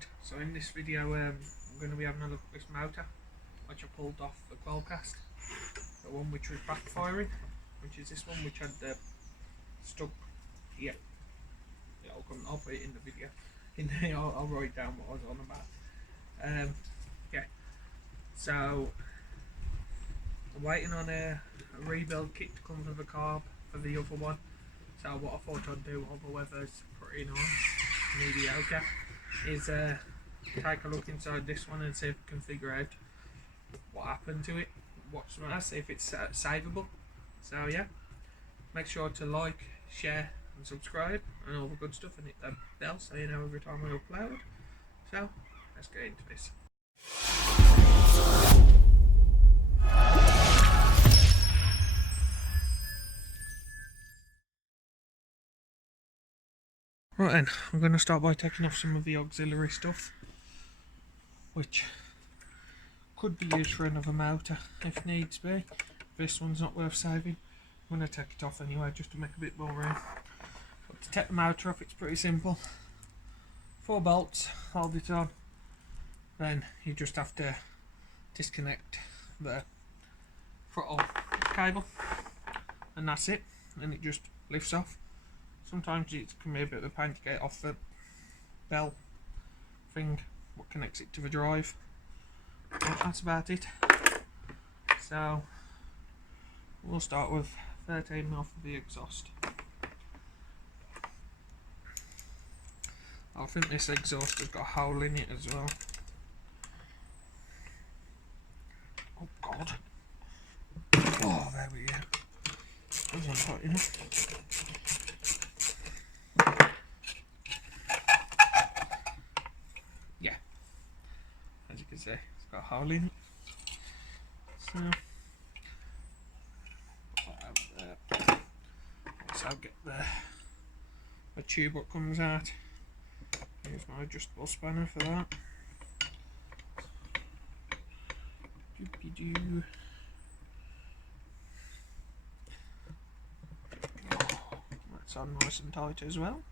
Right, so in this video I'm going to be having a look at this motor which I pulled off the Qualcast, the one which was backfiring, which is this one which had the stuck here. Yeah, I'll put it in the video. I'll write down what I was on about. Yeah, so I'm waiting on a rebuild kit to come for the carb for the other one. So what I thought I'd do, while the weather's pretty nice, mediocre, is take a look inside this one and see if I can figure out what happened to it, what's the matter, see if it's savable. So yeah, make sure to like, share and subscribe and all the good stuff, and hit that bell so you know every time I upload. So let's get into this. Right then, I'm going to start by taking off some of the auxiliary stuff, which could be used for another motor if needs be. This one's not worth saving. I'm going to take it off anyway just to make a bit more room. But to take the motor off, it's pretty simple. 4 bolts, hold it on. Then you just have to disconnect the throttle cable, and that's it. And it just lifts off. Sometimes it can be a bit of a pain to get off the bell thing what connects it to the drive. But that's about it. So we'll start with 13mm for the exhaust. I think this exhaust has got a hole in it as well. Oh god. Oh, there we go. That wasn't hot enough. Yeah. As you can see, it's got a hole in it. So once I get the tube what comes out, here's my adjustable spanner for that. Doopy-doo. That's on nice and tight as well,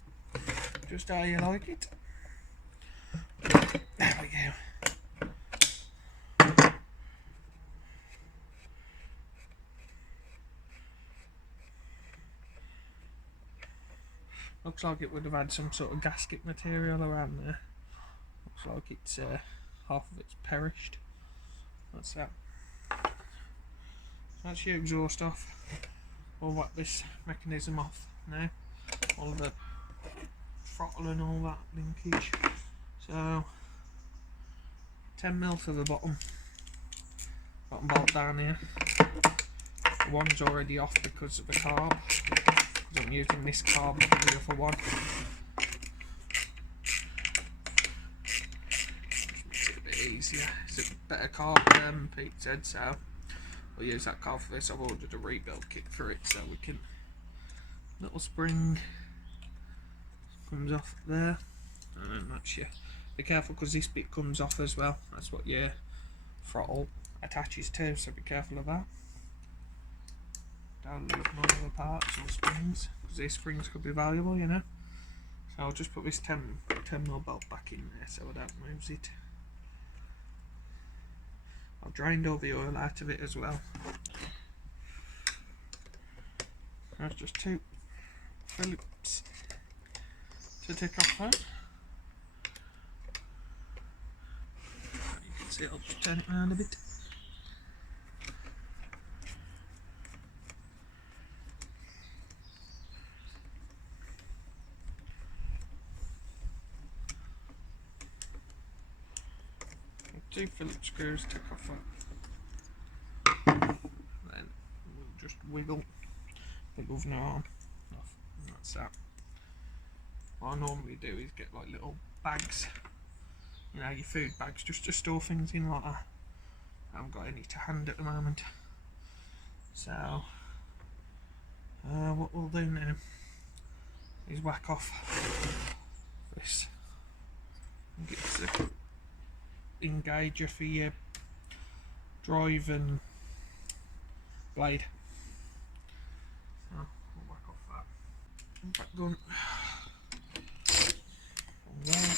just how you like it. There we go. Looks like it would have had some sort of gasket material around there. Looks like it's half of it's perished. That's that. So that's your exhaust off. We'll whack this mechanism off now. All the throttle and all that linkage. So 10mm for the bottom bolt down here. The one's already off because of the carb. I'm using this carb for the other one. Just makes it a bit easier. It's a better carb than Pete said, so we'll use that carb for this. I've ordered a rebuild kit for it, so we can. Little spring comes off there, and then that's your. Be careful because this bit comes off as well. That's what your throttle attaches to, so be careful of that. Don't lose none of the parts or springs, because these springs could be valuable, you know. So I'll just put this 10mm belt back in there so I don't lose it. I've drained all the oil out of it as well. That's just 2 Phillips to take off there. You can see I'll just turn it around a bit. Two Phillips screws, take off that. Then we'll just wiggle the governor arm off, and that's that. What I normally do is get like little bags, you know, your food bags, just to store things in like that. I haven't got any to hand at the moment. So what we'll do now is whack off this and get the engager for your drive and blade. So we'll whack off that. Back gun. There.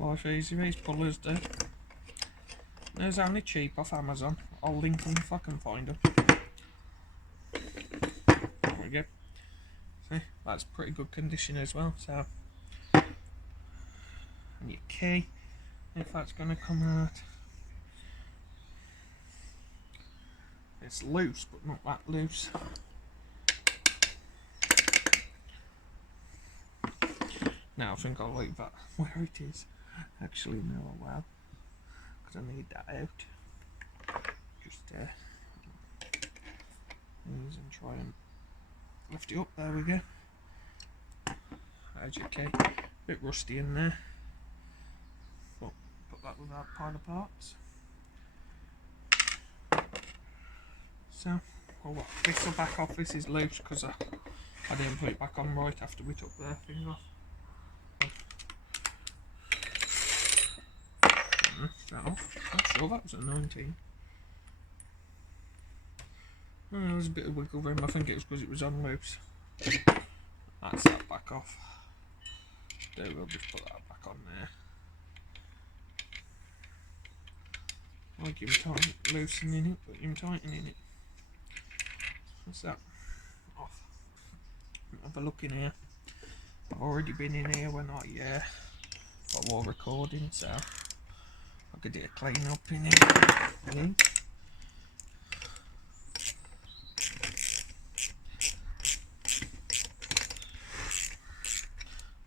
life easy, these pullers do. There's only cheap off Amazon. I'll link them if I can find them. There we go. See, that's pretty good condition as well. So, and your key, if that's going to come out. It's loose, but not that loose. Now I think I'll leave that where it is. Actually, no, I will, because I need that out. Just use and try and lift it up. There we go. There's your key. Bit rusty in there, but put that without pile of parts. So, well, this will back off. This is loose because I didn't put it back on right after we took the thing off. That off. I'm sure that was a 19. Oh, there was a bit of wiggle room. I think it was because it was on loose. That's that back off. There, we'll just put that back on there. Like him loosening it, but him tightening it. What's that? Off. Have a look in here. I've already been in here when I while recording, so I could do a clean up in here.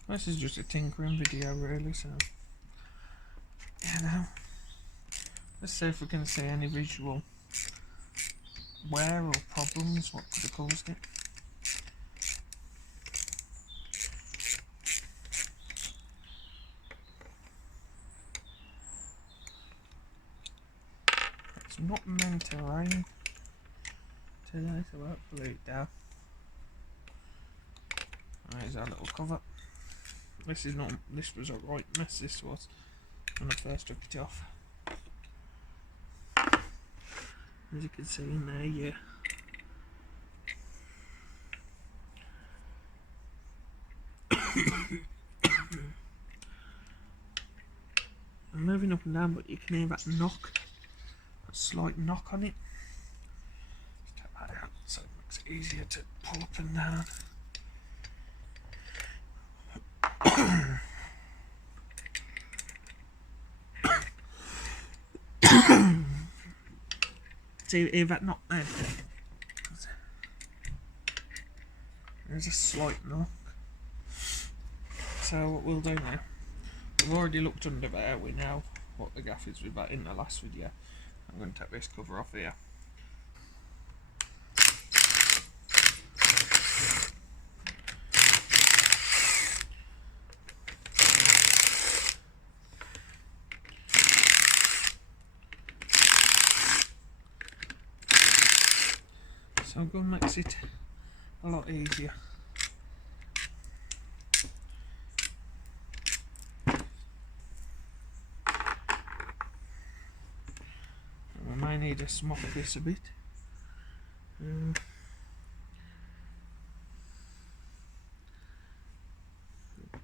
This is just a tinkering video really, so let's see if we can see any visual wear or problems. What could have caused it? It's not meant to rain today, so I'll put it down. There's our little cover. This was a right mess, this was, when I first took it off. As you can see in there, yeah. I'm moving up and down, but you can hear that knock, a slight knock on it. Take that out so it makes it easier to pull up and down. See, hear that knock there? There's a slight knock. So what we'll do now, we've already looked under there, we know what the gaff is with that in the last video. I'm going to take this cover off here. So I'm going to make it a lot easier. We may need to smock this a bit.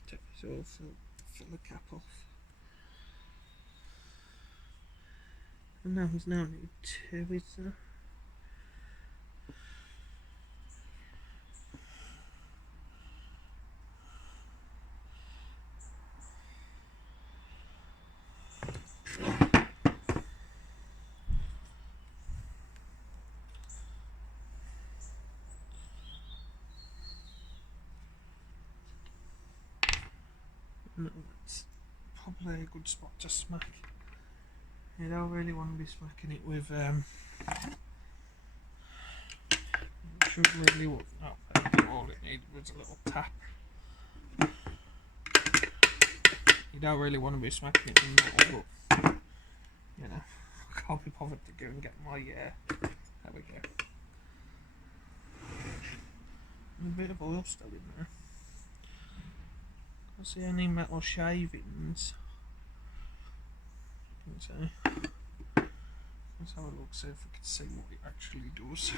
Take this off, fill the cap off. And now there's no need to, is there? No, that's probably a good spot to smack. You don't really want to be smacking it with should really all it needed was a little tap. You don't really want to be smacking it with metal, but you know, I can't be bothered to go and get my there we go. A bit of oil still in there. Can't see any metal shavings. So let's have a look, see if we can see what it actually does.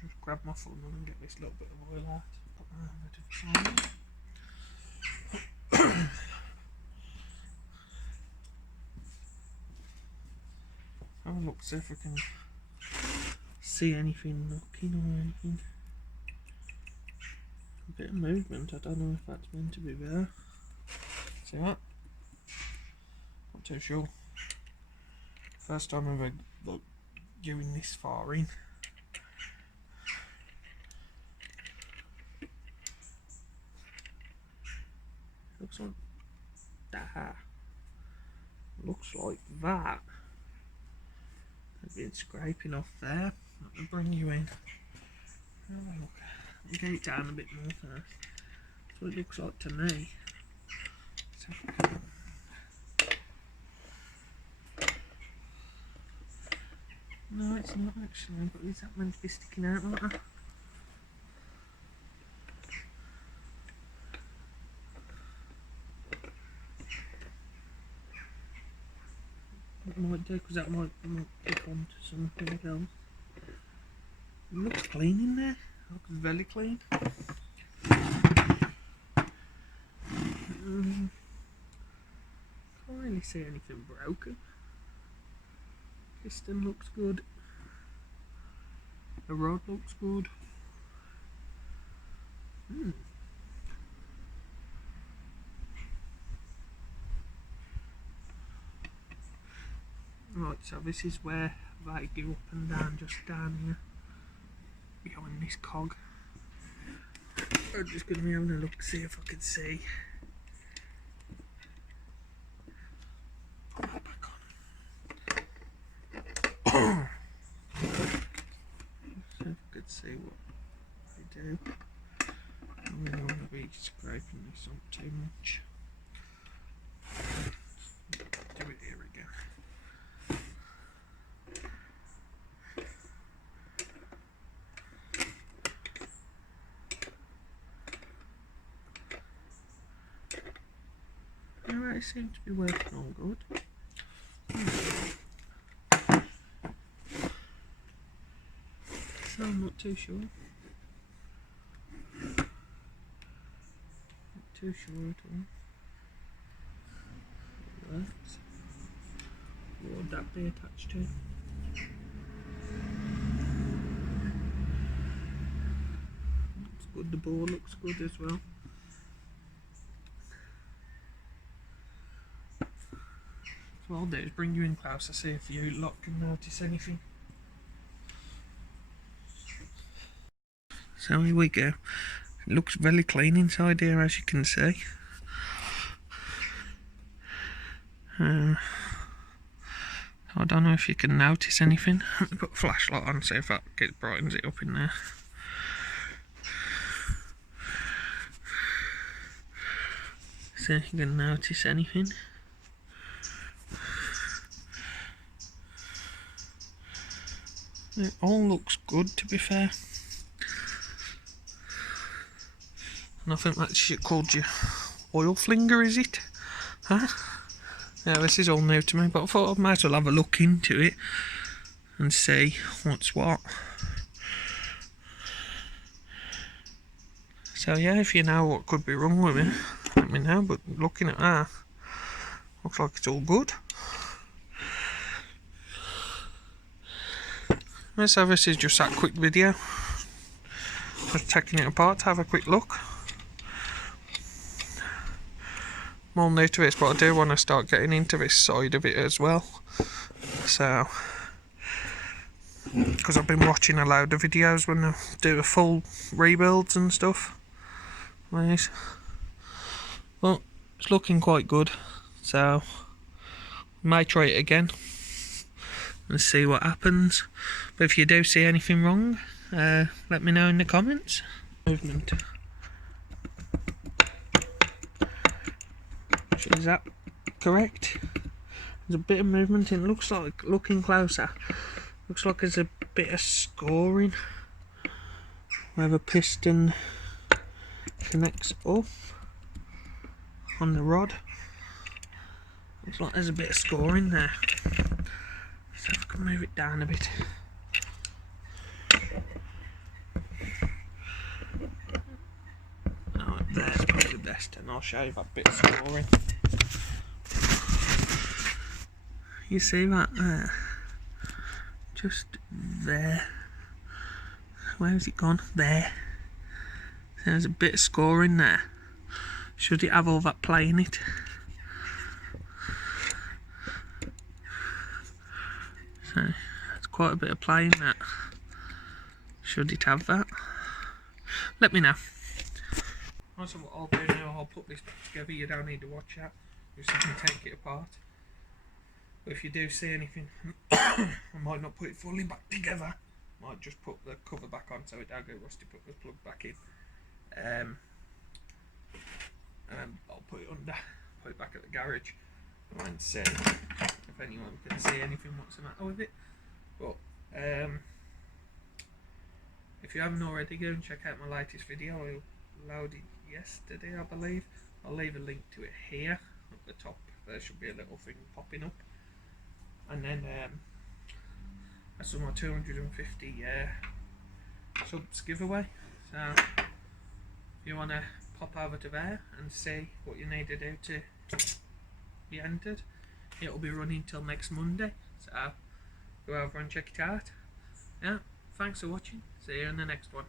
Just grab my funnel and get this little bit of oil out. Put that over to the side. have a look, see if I can see anything knocking or anything. A bit of movement, I don't know if that's meant to be there. See that? Not too sure. First time I've ever going this far in. Looks like that. Looks like that. A bit scraping off there. Let me bring you in. Have a look. Let me get it down a bit more first. That's what it looks like to me. No, it's not actually, but is that meant to be sticking out like that? It might do, because that might pick onto something else. It looks clean in there. It looks very clean. Can't really see anything broken. Piston looks good. The rod looks good. Right, so this is where they go up and down, just down here, behind this cog. I'm just going to be having a look, see if I can see. Put that back on. See if I could see what they do. I don't really want to be scraping this up too much. Do it here again. Alright, it seems to be working all good. So I'm not too sure. Not too sure at all. It works. What would that be attached to? Looks good, the ball looks good as well. So what I'll do is bring you in closer, see if you lot can notice anything. So here we go. It looks very clean inside here, as you can see. I don't know if you can notice anything. Let me put a flashlight on, see if that brightens it up in there. See if you can notice anything. It all looks good, to be fair. And I think that's called your oil flinger, is it? Huh? Yeah, this is all new to me, but I thought I might as well have a look into it and see what's what. So yeah, if you know what could be wrong with it, let me know, but looking at that, looks like it's all good. So this is just that quick video, just taking it apart to have a quick look. More new to this, but I do want to start getting into this side of it as well. So, because I've been watching a load of videos when they do the full rebuilds and stuff. Nice. Well, it's looking quite good, so might try it again and see what happens. But if you do see anything wrong, let me know in the comments. Movement. Is that correct? There's a bit of movement. It looks like, looking closer, looks like there's a bit of scoring where the piston connects up on the rod. Looks like there's a bit of scoring there. So if I can move it down a bit. Oh, there's probably the best, and I'll show you that bit of scoring. You see that there? just there. Where has it gone? There. There's a bit of scoring there. Should it have all that play in it? So, it's quite a bit of play in that. Should it have that? Let me know. Also, what I'll do now, I'll put this back together. You don't need to watch that. Just let me take it apart. But if you do see anything, I might not put it fully back together. Might just put the cover back on so it don't go rusty. Put the plug back in. And I'll put it under. Put it back at the garage and see if anyone can see anything what's the matter with it. But if you haven't already, go and check out my latest video. I loaded yesterday, I believe. I'll leave a link to it here at the top. There should be a little thing popping up. And then that's my 250 subs giveaway. So if you want to pop over to there and see what you need to do to be entered, it'll be running till next Monday. So go over and check it out. Yeah, thanks for watching. See you in the next one.